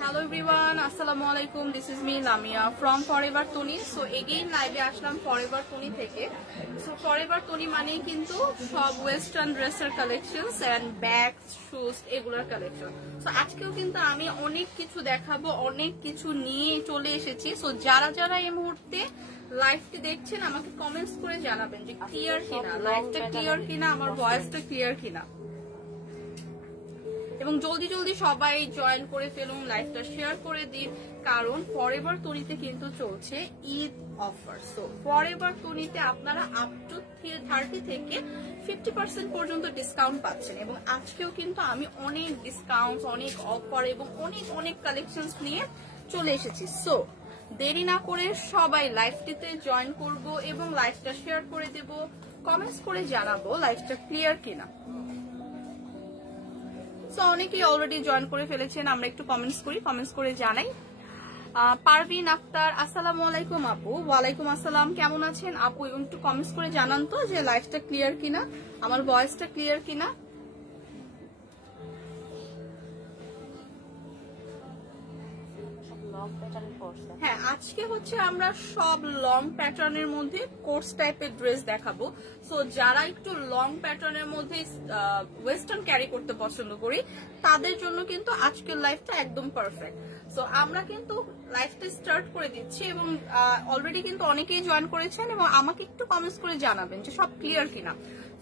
Hello everyone, Assalamu alaikum. This is me Lamia from Forever Tuni. So again live e ashlam Forever Tuni theke. So Forever Tuni manei kintu sob western dresser collections and bags, shoes egular collection. So ajkeo kintu ami onek kichu dekhabo, onek kichu niye chole eshechi. So jara jara ei muhurte লাইভটি দেখছেন আমাকে comments করে জানাবেন যে clear কিনা, লাইভটা clear কিনা, আমার ভয়েসটা ক্লিয়ার কিনা। এবং জলদি জলদি সবাই জয়েন করে ফেলুন, লাইভটা শেয়ার করে দিন, কারণ ফরএভার তনিতে কিন্তু চলছে ঈদ অফার। সো ফরএভার তনিতে আপনারা আপ টু 30 থেকে 50% পর্যন্ত ডিসকাউন্ট পাচ্ছেন। এবং আজকেও কিন্তু আমি অনেক ডিসকাউন্ট, অনেক অফার এবং অনেক অনেক কালেকশনস নিয়ে চলে এসেছি। সো দেরি না করে সবাই লাইভটিতে জয়েন করব এবং লাইভটা শেয়ার করে দেব, কমেন্টস করে জানাবো লাইভটা ক্লিয়ার কিনা। সো অনেকেই অলরেডি জয়েন করে ফেলেছেন, আমরা একটু কমেন্টস করি, কমেন্টস করে জানাই। পারভিন আক্তার, আসসালামু আলাইকুম আপু। ওয়ালাইকুম আসসালাম, কেমন আছেন আপু? এবং একটু কমেন্টস করে জানান তো যে লাইভটা ক্লিয়ার কিনা, আমার ভয়েসটা ক্লিয়ার কিনা। হ্যাঁ, আজকে হচ্ছে আমরা সব লং প্যাটার্নের মধ্যে কোর্স টাইপের ড্রেস দেখাবো। সো যারা একটু লং প্যাটার্নের মধ্যে ওয়েস্টার্ন ক্যারি করতে পছন্দ করি তাদের জন্য কিন্তু আজকের লাইফটা একদম পারফেক্ট। সো আমরা কিন্তু লাইফটা স্টার্ট করে দিচ্ছি এবং অলরেডি কিন্তু অনেকেই জয়েন করেছেন এবং আমাকে একটু কমেন্টস করে জানাবেন যে সব ক্লিয়ার কিনা।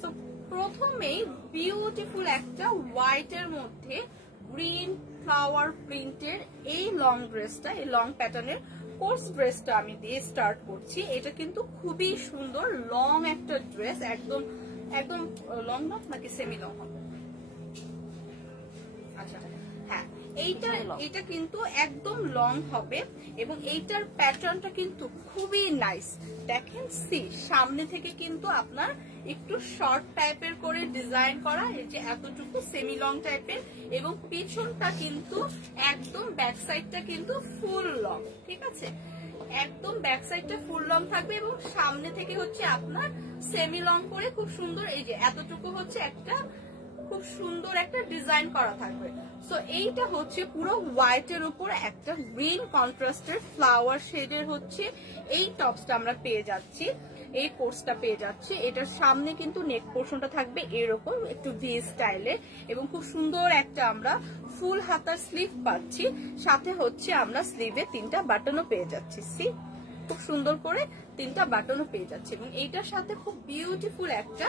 সো প্রথমেই বিউটিফুল একটা হোয়াইটের মধ্যে গ্রিন ফ্লাওয়ার প্রিন্টের এই লং ড্রেসটা, এই লং প্যাটার্নের কোর্স ড্রেসটা আমি দিয়ে স্টার্ট করছি। এটা কিন্তু খুবই সুন্দর লং একটা ড্রেস, একদম একদম লং নট নাকি সেমি লং হবে? আচ্ছা হ্যাঁ, এইটা কিন্তু একদম লং হবে এবং এইটার প্যাটার্নটা কিন্তু খুবই নাইস। দেখেন সি, সামনে থেকে কিন্তু আপনার একটু শর্ট টাইপের করে ডিজাইন করা, এই যে এতটুকু সেমি লং টাইপের, এবং পিছনটা কিন্তু একদম ব্যাক সাইডটা কিন্তু ফুল লং, ঠিক আছে? একদম ব্যাক সাইডটা ফুল লং থাকবে এবং সামনে থেকে হচ্ছে আপনার সেমি লং করে খুব সুন্দর, এই যে এতটুকু হচ্ছে একটা খুব সুন্দর একটা ডিজাইন করা থাকবে। সো এইটা হচ্ছে পুরো হোয়াইটের উপর একটা গ্রিন কন্ট্রাস্টের ফ্লাওয়ার শেডের হচ্ছে এই টপসটা আমরা পেয়ে যাচ্ছি, এই কোর্সটা পেয়ে যাচ্ছি। এটার সামনে কিন্তু নেক পোর্শনটা থাকবে এরকম একটু ভি স্টাইলে এবং খুব সুন্দর একটা আমরা ফুল হাতার স্লিভ পাচ্ছি, সাথে হচ্ছে আমরা স্লিভে 3টা বাটনও পেয়ে যাচ্ছি। সি, খুব সুন্দর করে 3টা বাটনও পেয়ে যাচ্ছি এবং এইটার সাথে খুব বিউটিফুল একটা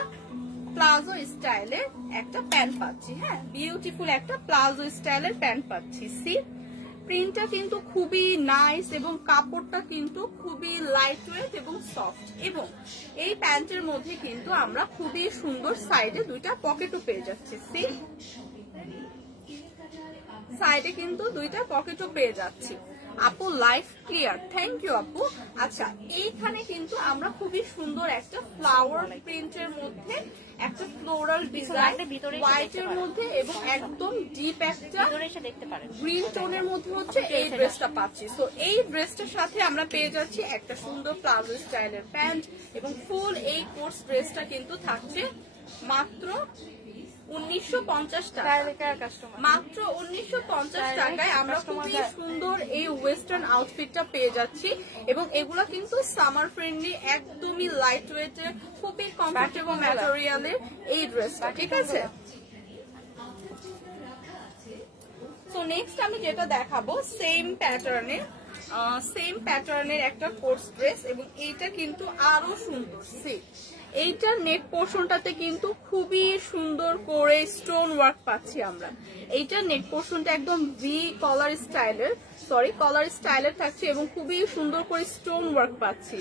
প্লাজো স্টাইলের একটা প্যান্ট পাচ্ছি। হ্যাঁ, বিউটিফুল একটা প্লাজো স্টাইলের প্যান্ট পাচ্ছি। সি, প্রিন্টটা কিন্তু খুবই নাইস এবং কাপড়টা কিন্তু খুবই লাইট ওয়েট এবং সফট। এবং এই প্যান্টের মধ্যে কিন্তু আমরা খুবই সুন্দর সাইডে 2টা পকেটও পেয়ে যাচ্ছি। সি, সাইডে কিন্তু 2টা পকেটও পেয়ে যাচ্ছি। আপু লাইফ ক্লিয়ার, থ্যাংক ইউ আপু। আচ্ছা, এইখানে কিন্তু আমরা খুবই সুন্দর একটা ফ্লাওয়ার প্রিন্টের মধ্যে একটা ফ্লোরাল ডিজাইন হোয়াইটের মধ্যে এবং একদম ডিপ একটা গ্রিন টোনের মধ্যে হচ্ছে এই ড্রেসটা পাচ্ছি। তো এই ড্রেসটার সাথে আমরা পেয়ে যাচ্ছি একটা সুন্দর প্লাজো স্টাইলের প্যান্ট এবং ফুল এই কোর্স ড্রেসটা কিন্তু থাকছে মাত্র 1950 টাকা, মাত্র 1950 টাকায় আমরা খুবই সুন্দর এই ওয়েস্টার্ন আউটফিটটা পেয়ে যাচ্ছি। এবং এগুলো কিন্তু সামার ফ্রেন্ডলি, একদমই লাইট ওয়েটের, খুবই কমফোর্টেবল ম্যাটেরিয়ালের এই ড্রেসটা, ঠিক আছে? সো নেক্সট আমি যেটা দেখাবো সেম প্যাটার্নের একটা কোর্স ড্রেস এবং এইটা কিন্তু আরো সুন্দর। সি, এইটার নেক পোর্শনটাতে কিন্তু খুবই সুন্দর করে স্টোন ওয়ার্ক পাচ্ছি আমরা। এইটার নেক পোর্শনটা একদম ভি কলার স্টাইলের থাকছে এবং খুবই সুন্দর করে স্টোন ওয়ার্ক পাচ্ছি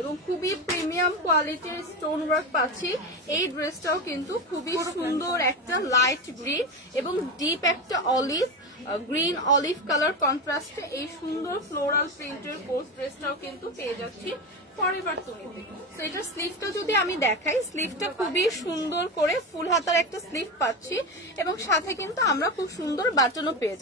এবং খুবই প্রিমিয়াম কোয়ালিটির স্টোন ওয়ার্ক পাচ্ছি। এই ড্রেসটাও কিন্তু খুবই সুন্দর একটা লাইট গ্রিন এবং ডিপ একটা গ্রিন অলিভ কালার কন্ট্রাস্টে এই সুন্দর ফ্লোরাল প্রিন্টের কোর্স ড্রেসটাও কিন্তু পেয়ে যাচ্ছি ফরএভার তনিতে। তো এটার স্লিভটা যদি আমি দেখাই, স্লিভটা খুবই সুন্দর করে ফুল হাতার একটা স্লিভ পাচ্ছি এবং সাথে কিন্তু আমরা খুব সুন্দর বাটনও পেয়ে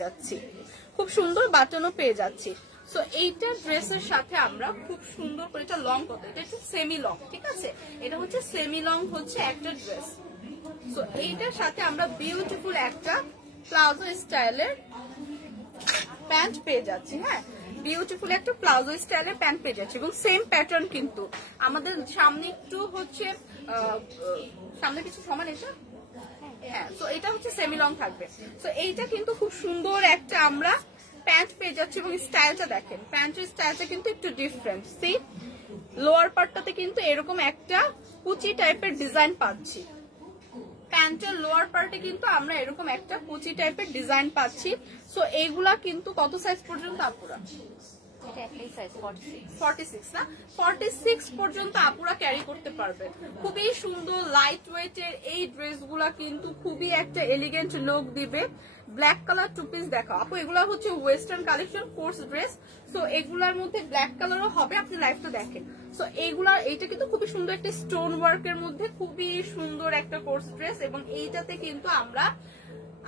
যাচ্ছি, সো এইটা ড্রেসের সাথে আমরা খুব সুন্দর করে, এটা লং কত, এটা একটু সেমি লং, ঠিক আছে? এটা হচ্ছে সেমি লং হচ্ছে একটা ড্রেস। সো এইটার সাথে আমরা বিউটিফুল একটা প্লাজো স্টাইলের প্যান্ট পেয়ে যাচ্ছি। হ্যাঁ, বিউটিফুল একটা প্লাজো স্টাইলের প্যান্ট পেয়ে যাচ্ছে এবং সেম প্যাটার্ন কিন্তু আমাদের সামনে একটু হচ্ছে সামনে কিছু সমান এটা। হ্যাঁ, তো এটা হচ্ছে সেমি লং থাকবে। তো এইটা কিন্তু খুব সুন্দর একটা আমরা প্যান্ট পেয়ে যাচ্ছি এবং স্টাইলটা দেখেন, প্যান্টের স্টাইলটা কিন্তু একটু ডিফারেন্ট। সি লোয়ার পার্টটাতে কিন্তু এরকম একটা কুচি টাইপের ডিজাইন পাচ্ছি, প্যান্টের লোয়ার পার্টে কিন্তু আমরা এরকম একটা কুচি টাইপের ডিজাইন পাচ্ছি। সো এইগুলা কিন্তু কত সাইজ পর্যন্ত আপুরা? 46 না, 46 পর্যন্ত আপুরা ক্যারি করতে পারবেন। খুবই সুন্দর লাইট ওয়েটের এই ড্রেসগুলা কিন্তু খুবই একটা এলিগেন্ট লুক দিবে। ব্ল্যাক কালার টু পিস দেখাও আপু, এগুলা হচ্ছে western collection course dress. So এগুলার মধ্যে ব্ল্যাক কালারও হবে, আপনি লাইভটা দেখেন। সো এইটা কিন্তু খুবই সুন্দর একটা স্টোন ওয়ার্কের মধ্যে খুবই সুন্দর একটা কোর্স ড্রেস এবং এইটাতে কিন্তু আমরা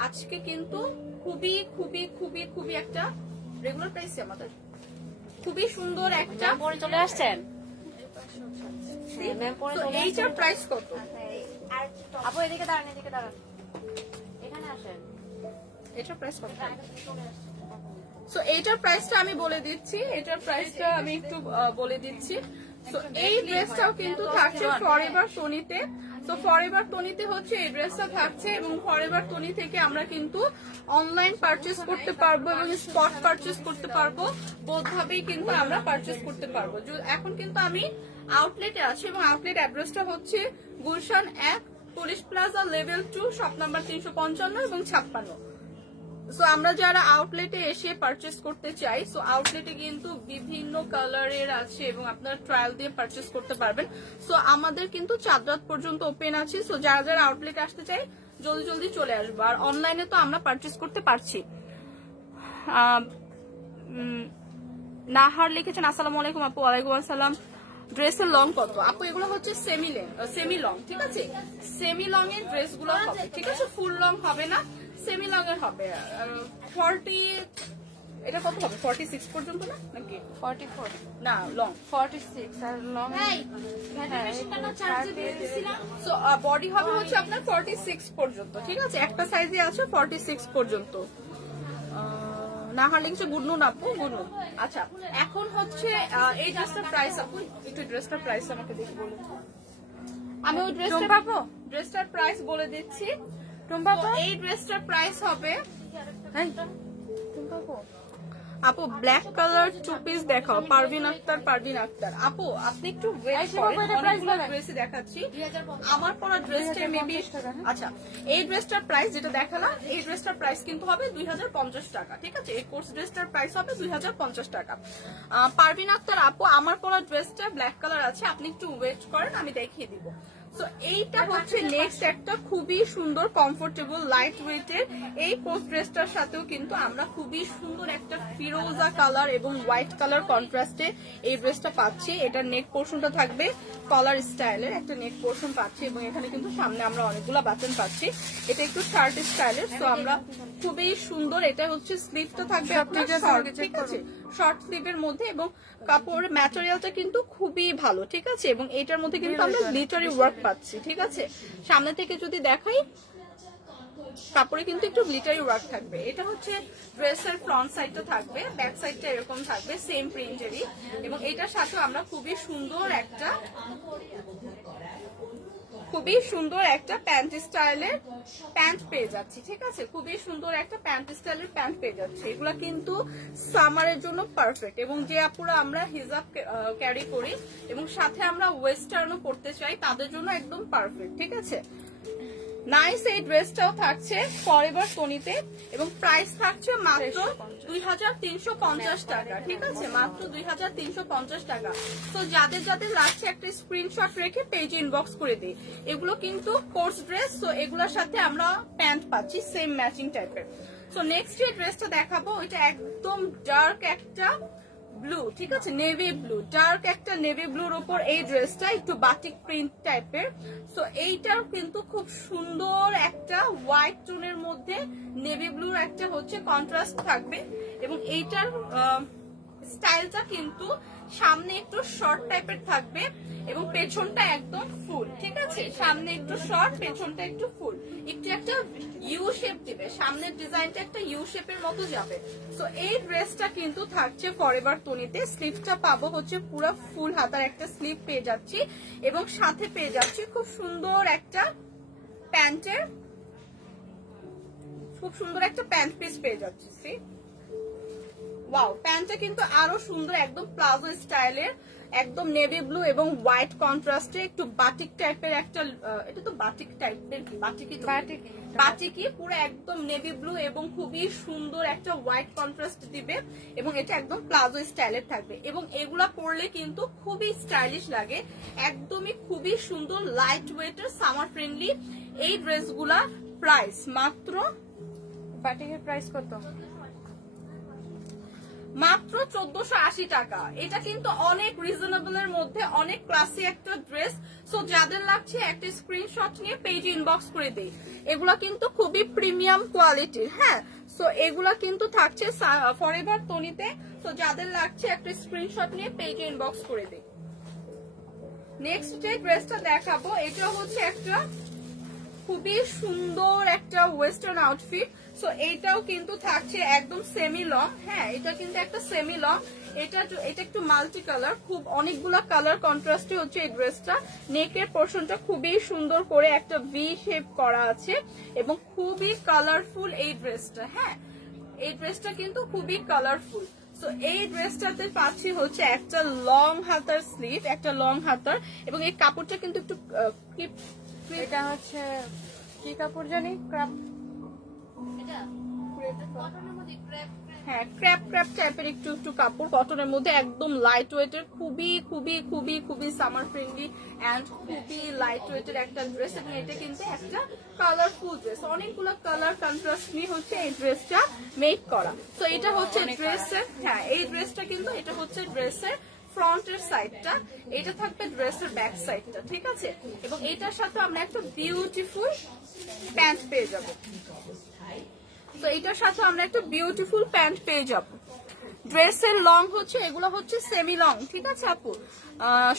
আজকে কিন্তু খুবই খুবই খুবই খুবই একটা রেগুলার প্রাইস আমাদের খুবই সুন্দর একটা পরে চলে আসছেন। এইটার প্রাইস কত আপু? এদিকে দাঁড়ান, এদিকে দাঁড়ান, এখানে আসেন। এটার প্রাইস কত? সো এইটার প্রাইসটা আমি বলে দিচ্ছি, এটার প্রাইসটা আমি একটু বলে দিচ্ছি। সো এই ড্রেসটাও কিন্তু থাকছে ফরএভার টনিতে। তো ফরএভার টনিতে হচ্ছে এই ড্রেসটা থাকছে এবং ফরএভার টনি থেকে আমরা কিন্তু অনলাইন পারচেজ করতে পারবো এবং স্পট পারচেজ করতে পারবো, বোথ ভাবেই কিন্তু আমরা পারচেজ করতে পারবো। এখন কিন্তু আমি আউটলেটে আছি এবং আউটলেট অ্যাড্রেসটা হচ্ছে Gulshan 1 police plaza level 2 shop number 355 এবং 56। সো আমরা যারা আউটলেটে এসে পারচেস করতে চাই, সো আউটলেটে কিন্তু বিভিন্ন কালারের আছে এবং আপনারা ট্রায়াল দিয়ে পারচেস করতে পারবেন। সো আমাদের কিন্তু 4 রাত পর্যন্ত ওপেন আছে। সো যারা যারা আউটলেটে আসতে চাই জলদি জলদি চলে আসবো। আর অনলাইনে তো আমরা পারচেস করতে পারছি। নাহার লিখেছেন আসসালামু আলাইকুম আপু। ওয়ালাইকুম আসসালাম। ড্রেসের লং কত আপু? এগুলো হচ্ছে সেমি লং, ঠিক আছে? সেমি লং এর ড্রেস গুলো হবে, ঠিক আছে? ফুল লং হবে না, সেমি লং এর হবে। 40 এটা কত হবে? 46 পর্যন্ত না নাকি 44 না লং 46 আর লং সো বডি হবে হচ্ছে আপনার 46 পর্যন্ত, ঠিক আছে? একটা সাইজে আছে 46 পর্যন্ত। নাহার লিখছে গুড নুন আপু, গুড নুন। আচ্ছা, এখন হচ্ছে এই ড্রেসটার প্রাইস আপু, একটু ড্রেসটার প্রাইস আমাকে দেখে বলুন। আমি ওই ড্রেসটার প্রাইস বলে দিচ্ছি। এই ড্রেসটার প্রাইস হবে আপু ব্ল্যাক কালার 2 পিস দেখাও। পারভিন আক্তার আপু আপনি একটু ওয়েট করেন, অনেকগুলো ড্রেসই দেখাচ্ছি। আমার পরা ড্রেসটা মেবি আচ্ছা, এই ড্রেসটার প্রাইস যেটা দেখালাম, এই ড্রেসটার প্রাইস কিন্তু হবে 2050 টাকা, ঠিক আছে? এই কোর্স ড্রেসটার প্রাইস হবে 2050 টাকা। পারভিন আক্তার আপু আমার পরা ড্রেসটা ব্ল্যাক কালার আছে, আপনি একটু ওয়েট করেন, আমি দেখিয়ে দিব। সো এইটা হচ্ছে নেক্সট একটা খুবই সুন্দর কমফোর্টেবল লাইট ওয়েটের এই কোর্স ড্রেসটার সাথেও কিন্তু আমরা খুবই সুন্দর একটা ফিরোজা কালার এবং হোয়াইট কালার কন্ট্রাস্টে এই ড্রেসটা পাচ্ছি। এটার নেক পোর্শনটা থাকবে কলার স্টাইলের একটা নেক পোর্শন পাচ্ছি এবং এখানে কিন্তু সামনে আমরা অনেকগুলো বাটন পাচ্ছি। এটা একটু শার্ট স্টাইলের। সো আমরা খুবই সুন্দর, এটা হচ্ছে স্লিভটা থাকবে আপনার শর্ট, ঠিক আছে? শর্ট স্লিভের মধ্যে এবং কাপড়ের ম্যাটেরিয়ালটা কিন্তু খুবই ভালো, ঠিক আছে? এবং এটার মধ্যে কিন্তু আমরা গ্লিটারি ওয়ার্ক পাচ্ছি, ঠিক আছে? সামনে থেকে যদি দেখাই কাপড়ে কিন্তু একটু গ্লিটারি ওয়ার্ক থাকবে। এটা হচ্ছে ড্রেসের ফ্রন্ট সাইডটা থাকবে, ব্যাক সাইডটা এরকম থাকবে সেম প্রিন্টেরই এবং এটার সাথে আমরা খুবই সুন্দর একটা প্যান্ট স্টাইলের প্যান্ট পেয়ে যাচ্ছি, ঠিক আছে? খুবই সুন্দর একটা প্যান্ট স্টাইলের প্যান্ট পেয়ে যাচ্ছে। এগুলা কিন্তু সামারের জন্য পারফেক্ট এবং যে আপুরা আমরা হিজাব ক্যারি করি এবং সাথে আমরা ওয়েস্টার্নও পরতে চাই তাদের জন্য একদম পারফেক্ট, ঠিক আছে? নাইস। এই ড্রেসটাও থাকছে ফরএভার টনিতে এবং প্রাইস থাকছে মাত্র 2350 টাকা, ঠিক আছে? মাত্র 2350 টাকা। তো যাদের যাদের লাগছে একটা স্ক্রিনশট রেখে পেজে ইনবক্স করে দিই। এগুলো কিন্তু কোর্স ড্রেস, তো এগুলোর সাথে আমরা প্যান্ট পাচ্ছি সেম ম্যাচিং টাইপের। সো নেক্সট যে ড্রেসটা দেখাবো এটা একদম ডার্ক একটা ব্লু, ঠিক আছে? নেভি ব্লু, ডার্ক একটা নেভি ব্লুর উপর এই ড্রেসটা একটু বাটিক প্রিন্ট টাইপের। সো এইটার কিন্তু খুব সুন্দর একটা হোয়াইট টোনের মধ্যে নেভি ব্লুর একটা হচ্ছে কন্ট্রাস্ট থাকবে এবং এইটার স্টাইলটা কিন্তু সামনে একটু শর্ট টাইপের থাকবে এবং পেছনটা একদম ফুল, ঠিক আছে? সামনে একটু শর্ট, পেছনটা একটু ফুল, একটু একটা ইউ শেপ দিবে, সামনের ডিজাইনটা একটা ইউ শেপের মতো যাবে। তো এই ড্রেসটা কিন্তু থাকছে ফরএভার তনিতে। স্লিভটা পাবো হচ্ছে পুরো ফুল হাতার একটা স্লিভ পেয়ে যাচ্ছি এবং সাথে পেয়ে যাচ্ছি খুব সুন্দর একটা প্যান্টের, খুব সুন্দর একটা প্যান্ট পিস পেয়ে যাচ্ছি। ওয়াও, প্যান্টটা কিন্তু আরো সুন্দর, একদম প্লাজো স্টাইলের, একদম নেভি ব্লু এবং হোয়াইট কন্ট্রাস্টে একটু বাটিক টাইপের একটা, এটা তো বাটিক টাইপের, বাটিকি পুরো একদম নেভি ব্লু এবং খুবই সুন্দর একটা হোয়াইট কন্ট্রাস্ট দিবে এবং এটা একদম প্লাজো স্টাইলের থাকবে এবং এগুলা পরলে কিন্তু খুবই স্টাইলিশ লাগে, একদমই খুবই সুন্দর, লাইট ওয়েটের, সামার ফ্রেন্ডলি। এই ড্রেসগুলা প্রাইস মাত্র, বাটিকের প্রাইস কত? মাত্র 1480 টাকা। এটা কিন্তু অনেক রিজনেবল এর মধ্যে, অনেক ক্লাসি একটা ড্রেস। সো যাদের লাগছে একটা স্ক্রিনশট নিয়ে পেজে ইনবক্স করে দেই। এগুলা কিন্তু খুবই প্রিমিয়াম কোয়ালিটির, হ্যাঁ। সো এগুলা কিন্তু থাকছে ফরএভার তনিতে। সো যাদের লাগছে একটা স্ক্রিনশট নিয়ে পেজে ইনবক্স করে দেই। নেক্সট যে ড্রেসটা দেখাবো এটা হচ্ছে একটা খুবই সুন্দর একটা ওয়েস্টার্ন আউটফিট। সো এইটাও কিন্তু থাকছে একদম সেমি লং, হ্যাঁ এটা কিন্তু একটা সেমি লং, এটা একটু মাল্টি কালার, খুব অনেকগুলো কালার কন্ট্রাস্টে হচ্ছে এই ড্রেসটা। নেকের পোর্শনটা খুবই সুন্দর করে একটা ভি শেপ করা আছে এবং খুবই কালারফুল এই ড্রেসটা, হ্যাঁ এই ড্রেসটা কিন্তু খুবই কালারফুল। সো এই ড্রেসটাতে পাচ্ছি হচ্ছে একটা লং হাতার স্লিভ, একটা লং হাতার এবং এই কাপড়টা কিন্তু একটু এটা হচ্ছে কি কাপড় জানি, ক্রাপ, হ্যাঁ ক্র্যাপ টাইপের একটু একটু কাপড়, কটনের মধ্যে একদম লাইট ওয়েটের, খুবই খুবই খুবই খুবই সামার ফ্রেন্ডলি এন্ড খুবই লাইট ওয়েটের একটা ড্রেস এবং এটা কিন্তু একটা কালারফুল ড্রেস, অনেকগুলো কালার কন্ট্রাস্ট নিয়ে হচ্ছে এই ড্রেসটা মেক করা। তো এটা হচ্ছে ড্রেসের, হ্যাঁ এই ড্রেসটা কিন্তু এটা হচ্ছে ড্রেসের ফ্রন্টের সাইডটা, এটা থাকবে ড্রেসের ব্যাক সাইডটা, ঠিক আছে? এবং এটার সাথে আমরা একটা বিউটিফুল প্যান্ট পেয়ে যাবো। তো এটার সাথে আমরা একটা বিউটিফুল প্যান্ট পেয়ে যাবো। ড্রেসের লং হচ্ছে, এগুলো হচ্ছে সেমি লং, ঠিক আছে আপু?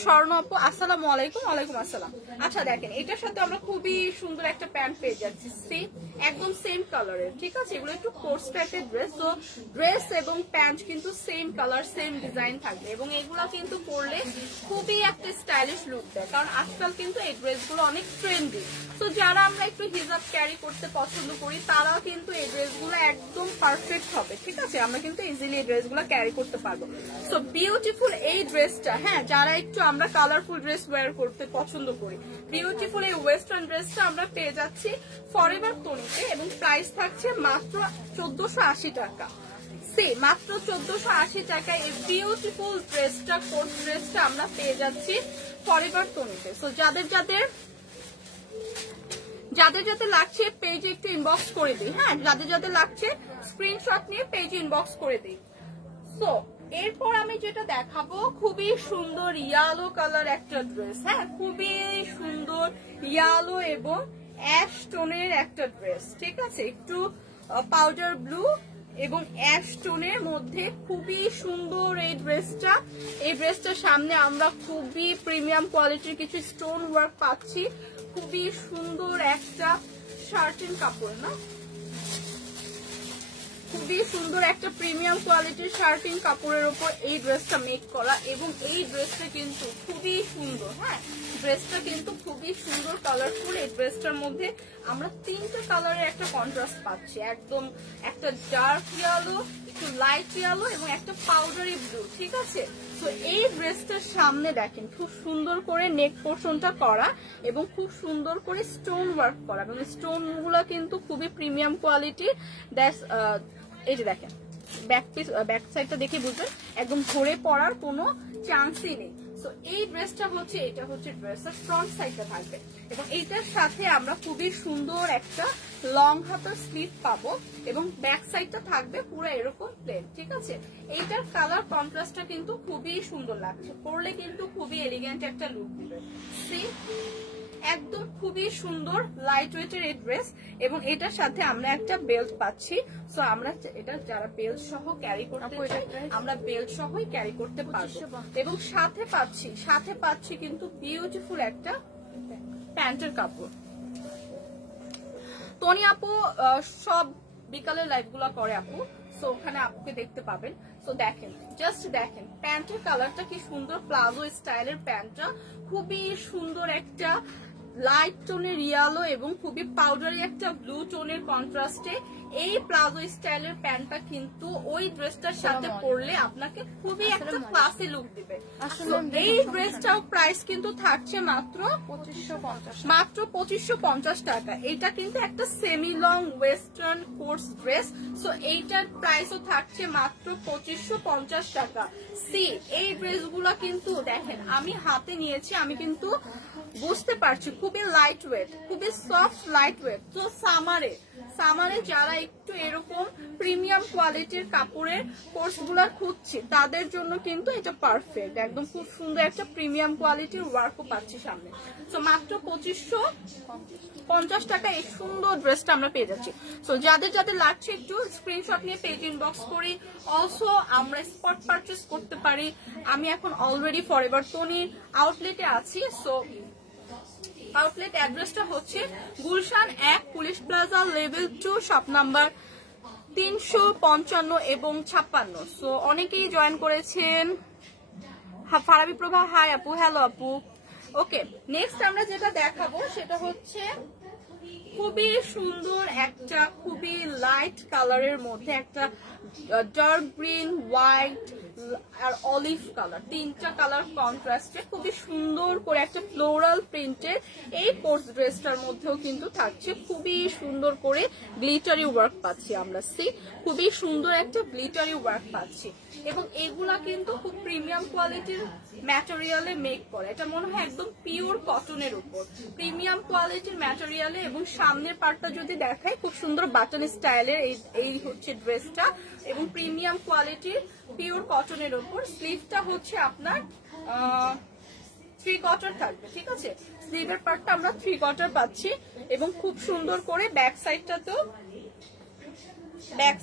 স্বর্ণ আপু আসসালামু আলাইকুম। ওয়ালাইকুম আসসালাম। আচ্ছা দেখেন এটার সাথে আমরা খুবই সুন্দর একটা প্যান্ট পেয়ে যাচ্ছি, একদম সেম কালারের, ঠিক আছে? এগুলো একটু কোর্স টাইপের ড্রেস, তো ড্রেস এবং প্যান্ট কিন্তু সেম কালার সেম ডিজাইন থাকবে এবং এগুলো কিন্তু পরলে খুবই একটা স্টাইলিশ লুক দেয়, কারণ আজকাল কিন্তু এই ড্রেসগুলো অনেক ট্রেন্ডি। তো যারা আমরা একটু হিজাব ক্যারি করতে পছন্দ করি তারাও কিন্তু এই ড্রেসগুলো একদম পারফেক্ট হবে, ঠিক আছে? আমরা কিন্তু ইজিলি এই ড্রেসগুলো ক্যারি করতে পারবো। সো বিউটিফুল এই ড্রেসটা, হ্যাঁ যারা একটু আমরা কালারফুল ড্রেস ওয়্যার করতে পছন্দ করি, বিউটিফুল এই ওয়েস্টার্ন ড্রেসটা আমরা পেয়ে যাচ্ছি ফরএভার তনিতে এবং প্রাইস থাকছে মাত্র 1480 টাকা। মাত্র 1480 টাকায় এই বিউটিফুল ড্রেসটা, কোট ড্রেসটা আমরা পেয়ে যাচ্ছি ফরএভার তনিতে। সো যাদের যাদের লাগছে পেজে একটু ইনবক্স করে দিই, হ্যাঁ যাদের যাদের লাগছে স্ক্রিনশট নিয়ে পেজে ইনবক্স করে দিই। সো এরপর আমি যেটা দেখাবো খুবই সুন্দর ইয়েলো কালার একটা ড্রেস, হ্যাঁ খুবই সুন্দর ইয়েলো এবং অ্যাশ টোনের একটা ড্রেস, ঠিক আছে? একটু পাউডার ব্লু এবং অ্যাশ টোনের মধ্যে খুবই সুন্দর এই ড্রেসটা। এই ড্রেসটার সামনে আমরা খুবই প্রিমিয়াম কোয়ালিটির কিছু স্টোন ওয়ার্ক পাচ্ছি, খুবই সুন্দর একটা শার্টিন কাপড়, না খুবই সুন্দর একটা প্রিমিয়াম কোয়ালিটির শার্টিং কাপড়ের উপর এই ড্রেসটা মেক করা এবং এই ড্রেসটা কিন্তু খুবই সুন্দর, হ্যাঁ ড্রেসটা কিন্তু খুবই সুন্দর কালারফুল। এই ড্রেসটার মধ্যে আমরা তিনটা কালারের একটা কন্ট্রাস্ট পাচ্ছি, একদম একটা ডার্ক ইয়েলো, একটু লাইট ইয়েলো এবং একটা পাউডারি ব্লু, ঠিক আছে? তো এই ড্রেসটার সামনে দেখেন খুব সুন্দর করে নেক পোর্শনটা করা এবং খুব সুন্দর করে স্টোন ওয়ার্ক করা এবং স্টোন গুলা কিন্তু খুবই প্রিমিয়াম কোয়ালিটির। এই যে দেখেন ব্যাক সাইডটা দেখে বুঝবেন একদম ধরে পড়ার কোনো চান্সই নেই। সো এই ড্রেসটা হচ্ছে, এটা হচ্ছে ড্রেসের ফ্রন্ট সাইডটা থাকবে এবং এইটার সাথে আমরা খুবই সুন্দর একটা লং হাতার স্লিভ পাবো এবং ব্যাক সাইডটা থাকবে পুরো এরকম প্লেন, ঠিক আছে? এইটার কালার কন্ট্রাস্টটা কিন্তু খুবই সুন্দর লাগছে, পরলে কিন্তু খুবই এলিগেন্ট একটা লুক দিবে। সি একদম খুবই সুন্দর লাইট ওয়েটের এই ড্রেস, এবং এটার সাথে আমরা একটা বেল্ট পাচ্ছি। সো আমরা এটা যারা বেল্ট সহ ক্যারি করতে চাই আমরা বেল্ট সহই ক্যারি করতে পারবো, এবং সাথে পাচ্ছি কিন্তু বিউটিফুল একটা প্যান্টের কাপড়। টনি আপু সব বিকালের লাইভ গুলা করে আপু, সো ওখানে আপুকে দেখতে পাবেন। সো দেখেন, জাস্ট দেখেন প্যান্টের কালারটা কি সুন্দর, প্লাজো স্টাইলের প্যান্টটা খুবই সুন্দর একটা লাইট টোনের ইয়েলো এবং খুবই পাউডারি একটা ব্লু টোনের কন্ট্রাস্টে এই প্লাজো স্টাইলের প্যান্টটা কিন্তু ওই ড্রেসটার সাথে পরলে আপনাকে খুবই একটা ক্লাসি লুক দিবে। এই ড্রেসটাও প্রাইস কিন্তু থাকছে মাত্র 2550 টাকা। এটা কিন্তু একটা semi long western course dress, so এইটার প্রাইসও থাকছে মাত্র 2550 টাকা। সি এই ড্রেসগুলা কিন্তু দেখেন আমি হাতে নিয়েছি, আমি কিন্তু বুঝতে পারছি খুবই লাইট ওয়েট, খুবই সফট লাইট ওয়েট। তো সামারে যারা একটু এরকম প্রিমিয়াম কোয়ালিটির কাপড়ের কোর্সগুলো খুঁজছি তাদের জন্য কিন্তু এটা পারফেক্ট, একদম খুব সুন্দর একটা প্রিমিয়াম কোয়ালিটির ওয়ার্কও পাচ্ছি সামনে। তো মাত্র 2550 টাকা এই সুন্দর ড্রেসটা আমরা পেয়ে যাচ্ছি। সো যাদের যাদের লাগছে একটু স্ক্রিনশট নিয়ে পেজ ইনবক্স করি। অলসো আমরা স্পট পারচেস করতে পারি। আমি এখন অলরেডি ফরএভার টনি আউটলেটে আছি। সো আউটলেট অ্যাড্রেসটা হচ্ছে Gulshan 1 police plaza level 2 shop number 355 এবং 56। সো অনেকেই জয়েন করেছেন। ফারাবি প্রভা হাই আপু, হ্যালো আপু। ওকে, নেক্সট আমরা যেটা দেখাবো সেটা হচ্ছে খুবই সুন্দর একটা খুবই লাইট কালারের মধ্যে একটা ডার্ক গ্রিন, হোয়াইট আর অলিভ কালার, তিনটা কালার কন্ট্রাস্টে খুবই সুন্দর করে একটা ফ্লোরাল প্রিন্টের এই কোর্স ড্রেসটার মধ্যেও কিন্তু থাকছে খুবই সুন্দর করে গ্লিটারি ওয়ার্ক পাচ্ছি আমরা। সি খুবই সুন্দর একটা গ্লিটারি ওয়ার্ক পাচ্ছি, এবং এগুলা কিন্তু খুব প্রিমিয়াম কোয়ালিটির ম্যাটেরিয়ালে মেক করে। এটা মনে হয় একদম পিওর কটনের উপর প্রিমিয়াম কোয়ালিটির ম্যাটেরিয়ালে, এবং সামনের পার্টটা যদি দেখায় খুব সুন্দর বাটন স্টাইলের এই হচ্ছে ড্রেসটা, এবং প্রিমিয়াম কোয়ালিটির পিওর কটনের উপর। স্লিভটা হচ্ছে আপনার 3 কোয়ার্টার থাকবে, ঠিক আছে। স্লিভের পার্টটা আমরা 3 কোয়ার্টার পাচ্ছি, এবং খুব সুন্দর করে ব্যাক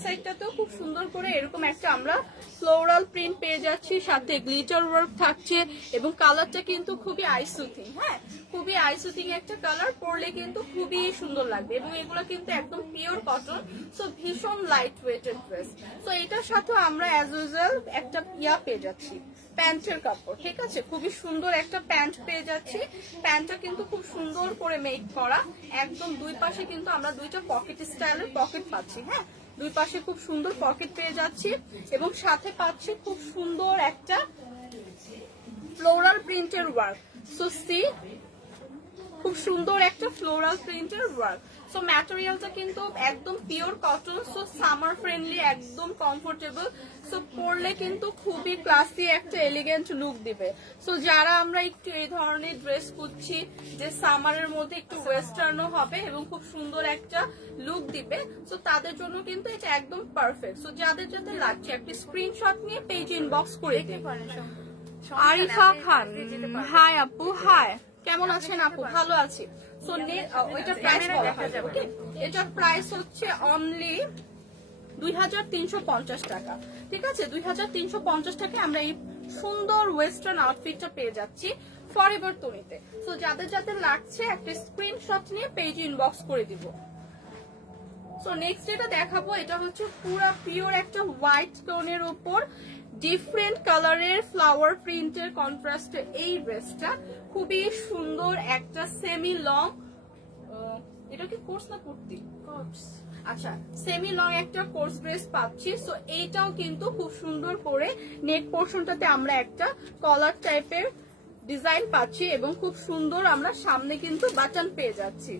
সাইডটাতেও খুব সুন্দর করে এরকম একটা আমরা ফ্লোরাল প্রিন্ট পেয়ে যাচ্ছি, সাথে গ্লিটার ওয়ার্ক থাকছে, এবং কালারটা কিন্তু খুবই আইসুথিং। হ্যাঁ, খুবই আইসুথিং একটা কালার, পরলে কিন্তু খুবই সুন্দর লাগবে, এবং এগুলো কিন্তু একদম পিওর কটন, সো ভীষণ লাইট ওয়েটের ড্রেস। সো এটার সাথে আমরা অ্যাজ ইউজুয়াল একটা পেয়ে যাচ্ছি প্যান্টের কাপড়, ঠিক আছে। খুবই সুন্দর একটা প্যান্ট পেয়ে যাচ্ছি। প্যান্টটা কিন্তু খুব সুন্দর করে মেক করা, একদম দুই পাশে কিন্তু আমরা দুইটা পকেট স্টাইলের পকেট পাচ্ছি। হ্যাঁ, দুই পাশে খুব সুন্দর পকেট পেয়ে যাচ্ছি, এবং সাথে পাচ্ছি খুব সুন্দর একটা ফ্লোরাল প্রিন্টের ওয়ার্ক। সো সি খুব সুন্দর একটা ফ্লোরাল প্রিন্টের ওয়ার্ক। সো ম্যাটেরিয়ালটা কিন্তু একদম pure cotton, so summer friendly, একদম কমফোর্টেবল। সো পরলে কিন্তু খুবই ক্লাসি একটা এলিগেন্ট লুক দিবে। সো যারা আমরা একটু এই ধরনের ড্রেস খুঁজছি যে সামারের মধ্যে একটু ওয়েস্টার্নও হবে এবং খুব সুন্দর একটা লুক দিবে, সো তাদের জন্য কিন্তু এটা একদম পারফেক্ট। সো যাদের যাদের লাগছে একটা স্ক্রিনশট নিয়ে পেজ ইনবক্স করে দিন। আরিফা খান হাই আপু, হাই, কেমন আছেন আপু? ভালো আছি। সো ওইটার প্রাইস বলা হয়, ওকে। এটার প্রাইস হচ্ছে অনলি 2350 টাকা, ঠিক আছে। 2350 টাকায় আমরা এই সুন্দর ওয়েস্টার্ন আউটফিটটা পেয়ে যাচ্ছি ফরএভার টনিতে। সো যাদের যাদের লাগছে একটা স্ক্রিনশট নিয়ে পেজ ইনবক্স করে দিব। সো নেক্সট যেটা দেখাবো এটা হচ্ছে পুরা পিওর একটা হোয়াইট টোনের উপর ডিফারেন্ট কালারের ফ্লাওয়ার প্রিন্টের কন্ট্রাস্টে এই ড্রেসটা খুবই সুন্দর একটা সেমি লং, এটা কি কোর্স না কুর্তি? কোর্স। আচ্ছা, সেমি লং একটা কোর্স ড্রেস পাচ্ছি। সো এইটাও কিন্তু খুব সুন্দর করে নেক পোর্শনটাতে আমরা একটা কলার টাইপের ডিজাইন পাচ্ছি, এবং খুব সুন্দর আমরা সামনে কিন্তু বাটন পেয়ে যাচ্ছি,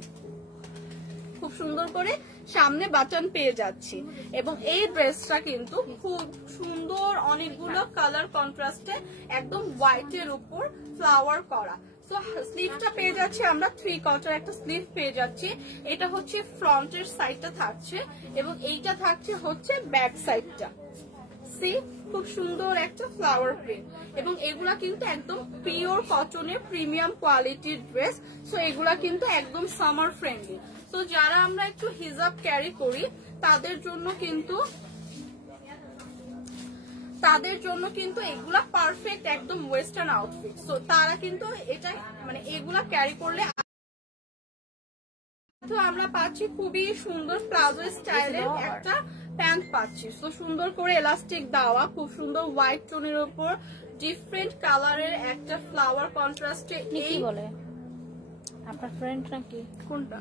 খুব সুন্দর করে সামনে বাটন পেয়ে যাচ্ছি। এবং এই ড্রেসটা কিন্তু খুব সুন্দর অনেকগুলো কালার কন্ট্রাস্টে একদম হোয়াইটের উপর ফ্লাওয়ার করা। সো স্লিভটা পেয়ে যাচ্ছি আমরা 3 কোয়ার্টার একটা স্লিভ পেয়ে যাচ্ছি। এটা হচ্ছে ফ্রন্টের সাইডটা থাকছে, এবং এইটা থাকছে হচ্ছে ব্যাক সাইডটা। সি খুব সুন্দর একটা ফ্লাওয়ার প্রিন্ট, এবং এগুলা কিন্তু একদম পিওর কটনের প্রিমিয়াম কোয়ালিটির ড্রেস। সো এগুলা কিন্তু একদম সামার ফ্রেন্ডলি। তো যারা আমরা একটু হিজাব ক্যারি করি তাদের জন্য কিন্তু এগুলা পারফেক্ট একদম ওয়েস্টার্ন আউটফিট। সো তারা কিন্তু এটা মানে এগুলা ক্যারি করলে তো আমরা পাচ্ছি খুবই সুন্দর প্লাজো স্টাইলের একটা প্যান্ট পাচ্ছি। তো সুন্দর করে এলাস্টিক দেওয়া, খুব সুন্দর হোয়াইট টোনের উপর ডিফারেন্ট কালারের একটা ফ্লাওয়ার কন্ট্রাস্টে। এই বলে আপনার ফ্রেন্ড নাকি? কোনটা?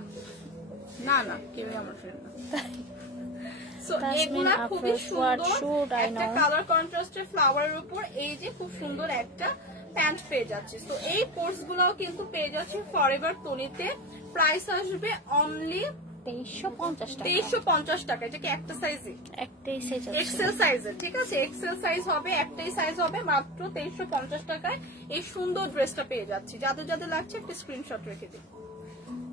না না, কেউ আমার ফ্রেন্ড না। সো এগুলা খুবই সুন্দর একটা কালার কন্ট্রাস্টের ফ্লাওয়ারের উপর এই যে খুব সুন্দর একটা প্যান্ট পেয়ে যাচ্ছে। তো এই কোর্স গুলাও কিন্তু পেয়ে যাচ্ছে ফরএভার টনিতে। প্রাইস আসবে অনলি 2350 টাকা। এটা কি একটা সাইজে? একটাই সাইজ, এক্সেল সাইজের। ঠিক আছে, এক্সেল সাইজ হবে, একটাই সাইজ হবে। মাত্র 2350 টাকায় এই সুন্দর ড্রেসটা পেয়ে যাচ্ছি। যাদের যাদের লাগছে একটা স্ক্রিনশট রেখে দিন।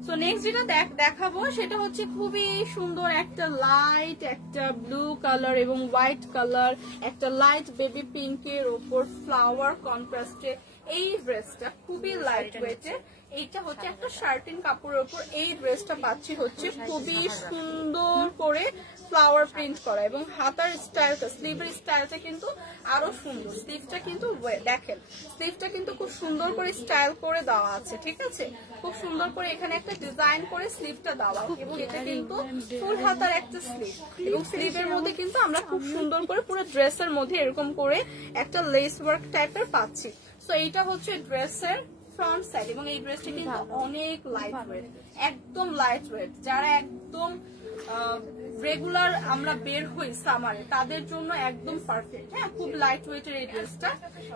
সো নেক্সট যেটা দেখাবো সেটা হচ্ছে খুবই সুন্দর একটা লাইট একটা ব্লু কালার এবং হোয়াইট কালার, একটা লাইট বেবি পিঙ্কের উপর ফ্লাওয়ার কন্ট্রাস্টে এই ড্রেসটা খুবই লাইট ওয়েটের। এইটা হচ্ছে একটা শার্টিন কাপড়ের উপর এই ড্রেসটা পাচ্ছি হচ্ছে খুবই সুন্দর করে ফ্লাওয়ার প্রিন্ট করা, এবং হাতার স্টাইলটা স্লিভের স্টাইলটা কিন্তু আরো সুন্দর। স্লিভটা কিন্তু দেখেন, স্লিভটা কিন্তু খুব সুন্দর করে স্টাইল করে দেওয়া আছে। ঠিক আছে, খুব সুন্দর করে এখানে একটা ডিজাইন করে স্লিভটা দেওয়া, এবং এটা কিন্তু ফুল হাতার একটা স্লিভ, এবং স্লিভের মধ্যে কিন্তু আমরা খুব সুন্দর করে পুরো ড্রেসের মধ্যে এরকম করে একটা লেস ওয়ার্ক টাইপের পাচ্ছি। সো এইটা হচ্ছে ড্রেসের ফ্রন্ট সাইড, এবং এই ড্রেসটা কিন্তু অনেক লাইট ওয়েট, একদম লাইট ওয়েট। যারা একদম রেগুলার আমরা বের হই সামারে তাদের জন্য একদম পারফেক্ট। হ্যাঁ, খুব লাইট ওয়েটের এই ড্রেসটা।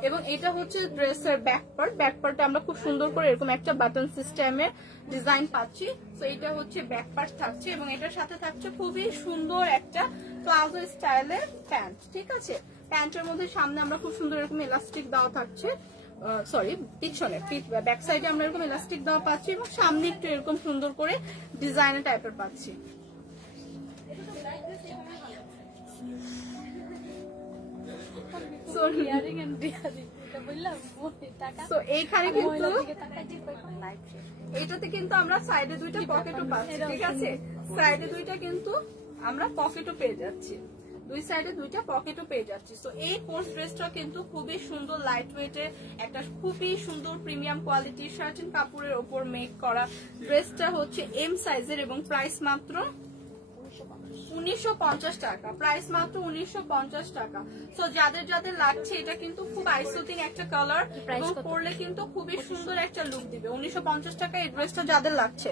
এবং এটা হচ্ছে ড্রেসের ব্যাক পার্ট। ব্যাক পার্টে আমরা খুব সুন্দর করে এরকম একটা বাটন সিস্টেমের ডিজাইন পাচ্ছি। তো এটা হচ্ছে ব্যাক পার্ট থাকছে, এবং এটার সাথে থাকছে খুবই সুন্দর একটা প্লাজো স্টাইলের প্যান্ট। ঠিক আছে, প্যান্টের মধ্যে সামনে আমরা খুব সুন্দর এরকম এলাস্টিক দেওয়া থাকছে, সরি পিছনে ব্যাক সাইডে আমরা এরকম এলাস্টিক দেওয়া পাচ্ছি, এবং সামনে একটু এরকম সুন্দর করে ডিজাইনের টাইপের পাচ্ছি। এইখানে কিন্তু এইটাতে কিন্তু আমরা সাইডে দুইটা পকেটও পাচ্ছি। ঠিক আছে, সাইডে দুইটা কিন্তু আমরা পকেটও পেয়ে যাচ্ছি, দুই সাইডে দুইটা পকেটও পেয়ে যাচ্ছি। তো এই কোর্স ড্রেসটা কিন্তু খুবই সুন্দর লাইট ওয়েটের একটা খুবই সুন্দর প্রিমিয়াম কোয়ালিটির শার্টিন কাপড়ের ওপর মেক করা। ড্রেসটা হচ্ছে এম সাইজের, এবং প্রাইস মাত্র 1950 টাকা। প্রাইস মাত্র 1950 টাকা। সো যাদের যাদের লাগছে, এটা কিন্তু খুব আইসোটিং একটা কালার, এবং পরলে কিন্তু খুবই সুন্দর একটা লুক দিবে। 1950 টাকা এই ড্রেসটা যাদের লাগছে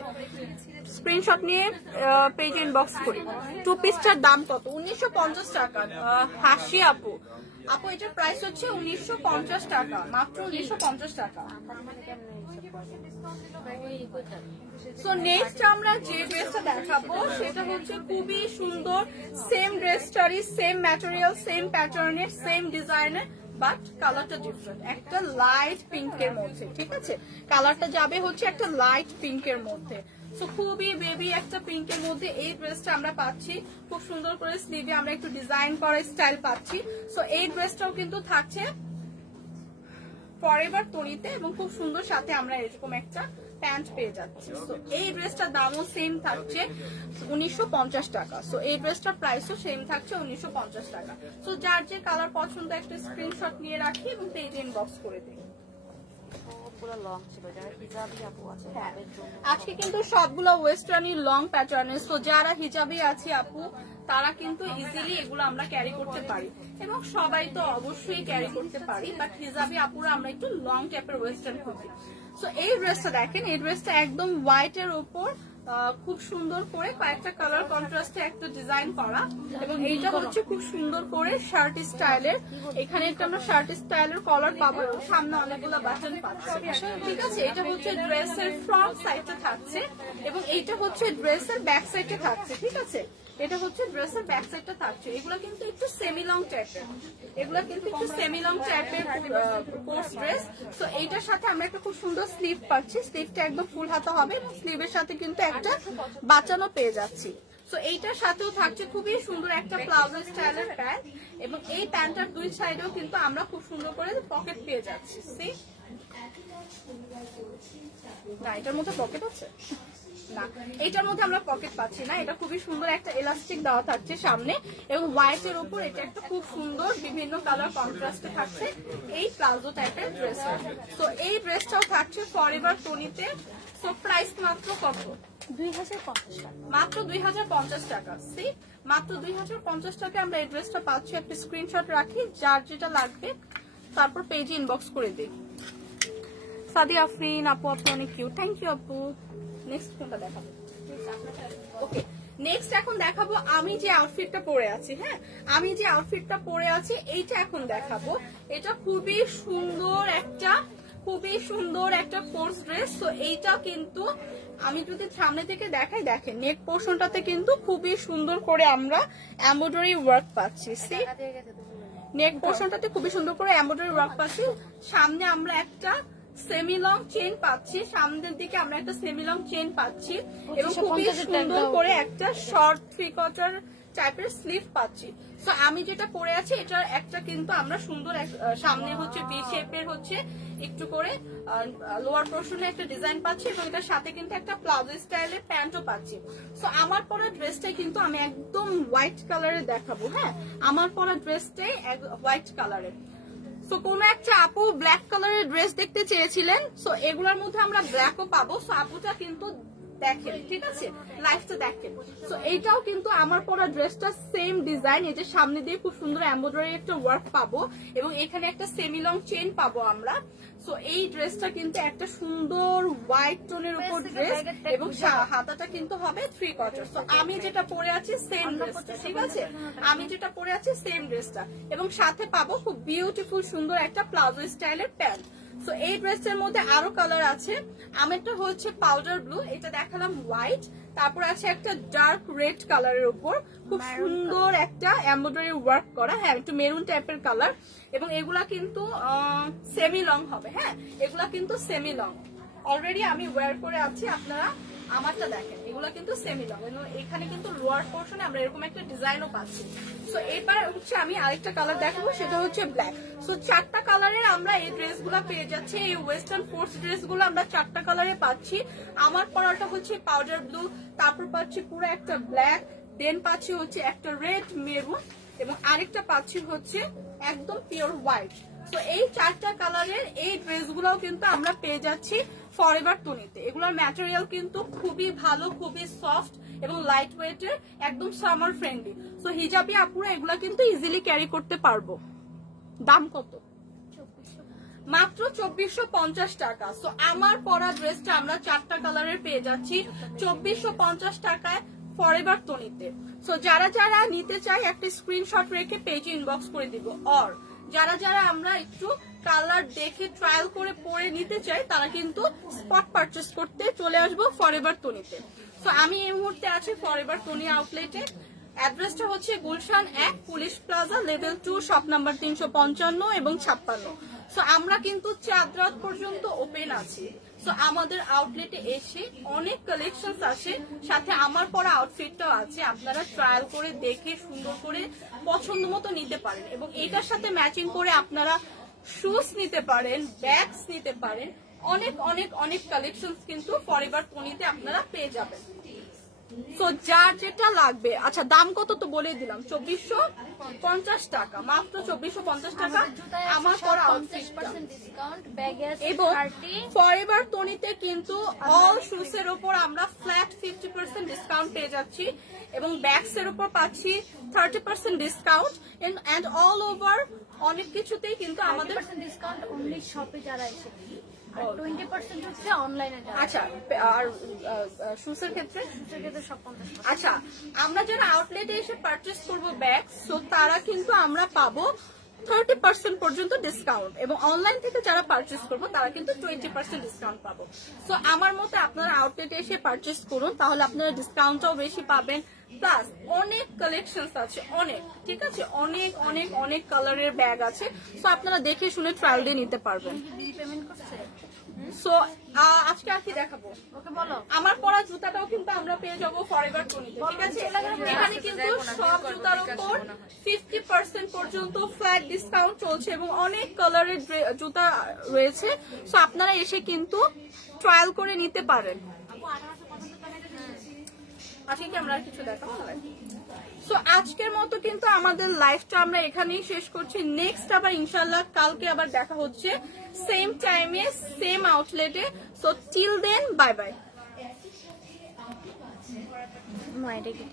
স্ক্রিনশট নিয়ে পেজে ইনবক্স করি। টু পিসটার দাম কত? 1950 টাকা। হাসি আপু, এটার প্রাইস হচ্ছে 1950 টাকা, মাত্র 1950 টাকা। সো নেক্সট আমরা যে ড্রেসটা দেখাবো সেটা হচ্ছে খুবই সুন্দর, সেম ড্রেসটারই সেম ম্যাটেরিয়াল, সেম প্যাটার্নের, সেম ডিজাইনের, বাট কালারটা ডিফারেন্ট, একটা লাইট পিঙ্কের মধ্যে। ঠিক আছে, কালারটা যাবে হচ্ছে একটা লাইট পিঙ্কের মধ্যে। সো খুবই বেবি একটা পিঙ্কের মধ্যে এই ড্রেসটা আমরা পাচ্ছি। খুব সুন্দর করে স্লিভে আমরা একটু ডিজাইন করা স্টাইল পাচ্ছি। সো এই ড্রেসটাও কিন্তু থাকছে ফরএভার তরিতে, এবং খুব সুন্দর সাথে আমরা এরকম একটা প্যান্ট পেয়ে যাচ্ছি। সো এই ড্রেসটার দামও সেম থাকছে 1950 টাকা। সো এই ড্রেসটার প্রাইসও সেম থাকছে 1950 টাকা। সো যার যে কালার পছন্দ একটা স্ক্রিনশট নিয়ে রাখি এবং পেজে ইনবক্স করে দিই। আজকে কিন্তু সবগুলো ওয়েস্টার্নি লং প্যাটার্নের। সো যারা হিজাবি আছে আপু, তারা কিন্তু ইজিলি এগুলো আমরা ক্যারি করতে পারি, এবং সবাই তো অবশ্যই ক্যারি করতে পারি, বাট হিজাবি আপুরা আমরা একটু লং টাইপের ওয়েস্টার্ন খুঁজি। সো এই ড্রেসটা দেখেন, এই ড্রেসটা একদম হোয়াইট এর উপর খুব সুন্দর করে কয়েকটা কালার কন্ট্রাস্টে একটা ডিজাইন করা, এবং এইটা হচ্ছে খুব সুন্দর করে শার্ট স্টাইলের। এখানে একটা আমরা শার্ট স্টাইলের কলার পাবো, সামনে অনেকগুলো বাটন পাচ্ছি। ঠিক আছে, এটা হচ্ছে ড্রেসের ফ্রন্ট সাইডটা থাকছে, এবং এইটা হচ্ছে ড্রেসের ব্যাক সাইডটা থাকছে। ঠিক আছে, এটা হচ্ছে ড্রেসের ব্যাক সাইডটা থাকছে। এগুলো কিন্তু একটু সেমি লং টাইপের, এগুলো কিন্তু একটু সেমি লং টাইপের কোর্স ড্রেস। সো এইটার সাথে আমরা একটা খুব সুন্দর স্লিভ পাচ্ছি, স্লিভটা একদম ফুল হাতা হবে, এবং স্লিভের সাথে কিন্তু একটা বাঁচানো পেয়ে যাচ্ছি। সো এইটার সাথেও থাকছে খুবই সুন্দর একটা প্লাজো স্টাইলের প্যান্ট, এবং এই প্যান্টটার দুই সাইডেও কিন্তু আমরা খুব সুন্দর করে পকেট পেয়ে যাচ্ছি। সি না, এটার মধ্যে পকেট আছে না, এটার মধ্যে আমরা পকেট পাচ্ছি না। এটা খুবই সুন্দর একটা এলাস্টিক দেওয়া থাকছে সামনে, এবং হোয়াইট এর উপর এটা একটা খুব সুন্দর বিভিন্ন কালার কন্ট্রাস্টে থাকছে এই প্লাজো টাইপের ড্রেসটা। তো এই ড্রেসটাও থাকছে ফরএভার টনিতে। সো প্রাইস মাত্র কত? 2050 টাকা, মাত্র 2050 টাকা। সি মাত্র 2050 টাকা আমরা এই ড্রেসটা পাচ্ছি। একটা স্ক্রিনশট রাখি, যার যেটা লাগবে তারপর পেজে ইনবক্স করে দিই। সাদিয়া আফরিন আপু, আপু অনেক কিউট, থ্যাংক ইউ আপু। নেক্সট কোনটা দেখাবো? ওকে, নেক্সট এখন দেখাবো আমি যে আউটফিটটা পরে আছি। হ্যাঁ, আমি যে আউটফিটটা পরে আছি এইটা এখন দেখাবো। এটা খুবই সুন্দর একটা কোর্স ড্রেস। তো এইটা কিন্তু আমি যদি সামনে থেকে দেখাই, দেখেন নেক পোর্শনটাতে কিন্তু খুবই সুন্দর করে আমরা এমব্রয়ডারি ওয়ার্ক পাচ্ছি। সি নেক পোর্শনটাতে খুবই সুন্দর করে এমব্রয়ডারি ওয়ার্ক পাচ্ছি। সামনে আমরা একটা সেমি লং চেইন পাচ্ছি, সামনের দিকে আমরা একটা সেমি লং চেইন পাচ্ছি, এবং খুবই সুন্দর করে একটা শর্ট 3/4 টাইপের স্লিভ পাচ্ছি। সো আমি যেটা পরে আছি এটার একটা কিন্তু আমরা সুন্দর সামনে হচ্ছে ভি শেপের হচ্ছে একটু করে লোয়ার পোর্শনে একটা ডিজাইন পাচ্ছি, এবং এটার সাথে কিন্তু একটা প্লাজো স্টাইলের প্যান্টও পাচ্ছি। সো আমার পরা ড্রেসটাই কিন্তু আমি একদম হোয়াইট কালারের দেখাবো। হ্যাঁ, আমার পরা ড্রেসটাই হোয়াইট কালারের। সো কোন একটা আপু ব্ল্যাক কালারের ড্রেস দেখতে চেয়েছিলেন, সো এগুলোর মধ্যে আমরা ব্ল্যাকও পাবো। সো আপুটা কিন্তু দেখেন, ঠিক আছে, লাইফটা দেখেন। সো এইটাও কিন্তু আমার পরা ড্রেসটা সেম ডিজাইন, এই যে সামনে দিয়ে খুব সুন্দর এমব্রয়ডারি একটা ওয়ার্ক পাবো, এবং এখানে একটা সেমি লং চেইন পাবো আমরা। সো এই ড্রেসটা কিন্তু একটা সুন্দর হোয়াইট টোনের উপর ড্রেস, এবং হাতাটা কিন্তু হবে 3/4। সো আমি যেটা পরে আছি সেম ড্রেসটা, ঠিক আছে, আমি যেটা পরে আছি সেম ড্রেসটা, এবং সাথে পাবো খুব বিউটিফুল সুন্দর একটা প্লাজো স্টাইলের প্যান্ট। সো এই ড্রেসের মধ্যে আরো কালার আছে। আমেরটা হচ্ছে পাউডার ব্লু, এটা দেখালাম হোয়াইট, তারপর আছে একটা ডার্ক রেড কালারের উপর খুব সুন্দর একটা এমব্রয়ডারি ওয়ার্ক করা, হ্যাঁ একটু মেরুন টাইপের কালার, এবং এগুলা কিন্তু সেমি লং হবে। হ্যাঁ, এগুলা কিন্তু সেমি লং, অলরেডি আমি ওয়্যার করে আছি, আপনারা আমারটা দেখেন, এগুলা কিন্তু সেমি লং, এখানে কিন্তু লোয়ার পোর্শনে আমরা এরকম একটা ডিজাইনও পাচ্ছি। সো এবার হচ্ছে আমি আরেকটা কালার দেখাবো, সেটা হচ্ছে ব্ল্যাক। সো 4টা কালারের আমরা এই ড্রেসগুলো পেয়ে যাচ্ছি, এই ওয়েস্টার্ন ফোর্স ড্রেসগুলো আমরা 4টা কালারে পাচ্ছি। আমার পরাটা হচ্ছে পাউডার ব্লু, তারপর পাচ্ছি পুরো একটা ব্ল্যাক, দেন পাচ্ছি হচ্ছে একটা রেড মেরুন, এবং আরেকটা পাচ্ছি হচ্ছে একদম পিওর হোয়াইট। তো এই 4টা কালারের এই ড্রেসগুলোও কিন্তু আমরা পেয়ে যাচ্ছি ফরএভার টনিতে। এগুলোর ম্যাটেরিয়াল কিন্তু খুবই ভালো, খুবই সফট এবং লাইট ওয়েটের, একদম সামার ফ্রেন্ডলি। সো হিজাবি আপুরা এগুলা কিন্তু ইজিলি ক্যারি করতে পারবো। দাম কত? মাত্র 2450 টাকা। সো আমার পরা ড্রেসটা আমরা 4টা কালারের পেয়ে যাচ্ছি 2450 টাকায় ফরএভার টনিতে। সো যারা যারা নিতে চাই একটা স্ক্রিনশট রেখে পেজে ইনবক্স করে দিব, অর যারা যারা আমরা একটু কালার দেখে ট্রায়াল করে পরে নিতে চাই তারা কিন্তু স্পট পারচেস করতে চলে আসবো ফরএভার টনিতে। সো আমি এই মুহূর্তে আছি ফরএভার টনি আউটলেটে। অ্যাড্রেসটা হচ্ছে Gulshan 1 police plaza level 2 shop number 355 এবং 56। সো আমরা কিন্তু চাঁদ রাত পর্যন্ত ওপেন আছি। সো আমাদের আউটলেটে এসে অনেক কালেকশনস আছে, সাথে আমার পরা আউটফিটটাও আছে, আপনারা ট্রায়াল করে দেখে সুন্দর করে পছন্দ মতো নিতে পারেন, এবং এটার সাথে ম্যাচিং করে আপনারা শুজ নিতে পারেন, ব্যাগস নিতে পারেন, অনেক অনেক অনেক কালেকশনস কিন্তু ফরএভার টনিতে আপনারা পেয়ে যাবেন। সো যার যেটা লাগবে, আচ্ছা দাম কত তো বলে দিলাম, 2450 টাকা, মাত্র 2450 টাকা আমার পরা আউটফিটটা। এবং ফরএভার টনিতে কিন্তু অল শুজ এর উপর আমরা ফ্ল্যাট 50% ডিসকাউন্ট পেয়ে যাচ্ছি, এবং ব্যাগস এর উপর পাচ্ছি 30% ডিসকাউন্ট, এন্ড অল ওভার অনেক কিছুতেই কিন্তু আমাদের ডিসকাউন্ট অনলি শপে যারা এসে, 20% হচ্ছে অনলাইনে। আচ্ছা, আর শুজের ক্ষেত্রে সব 50। আচ্ছা, আমরা যারা আউটলেটে এসে পারচেস করবো ব্যাগ, সো তারা কিন্তু আমরা পাবো 30% পর্যন্ত ডিসকাউন্ট, এবং অনলাইন থেকে যারা পারচেস করবো তারা কিন্তু 20% ডিসকাউন্ট পাবো। সো আমার মতে আপনারা আউটলেটে এসে পারচেস করুন, তাহলে আপনারা ডিসকাউন্টটাও বেশি পাবেন, প্লাস অনেক কালেকশনস আছে, অনেক, ঠিক আছে, অনেক অনেক অনেক কালারের ব্যাগ আছে। সো আপনারা দেখে শুনে ট্রায়াল দিয়ে নিতে পারবেন। বিল পেমেন্ট করছে? সো আজকে আর কি দেখাবো? ওকে বলো। আমার পরা জুতাটাও কিন্তু আমরা পেয়ে যাবো ফরএভার 20-তে, ঠিক আছে? এখানে কিন্তু সব জুতার উপর 50% পর্যন্ত ফ্ল্যাট ডিসকাউন্ট চলছে এবং অনেক কালারের জুতা রয়েছে। সো আপনারা এসে কিন্তু ট্রায়াল করে নিতে পারেন। আজকে কি আমরা আর কিছু দেখাবো? সো আজকের মতো কিন্তু আমাদের লাইফটা আমরা এখানেই শেষ করছি। নেক্সট আবার ইনশাল্লাহ কালকে আবার দেখা হচ্ছে সেম টাইমে সেম আউটলেটে। So till then bye bye. মাইটা কি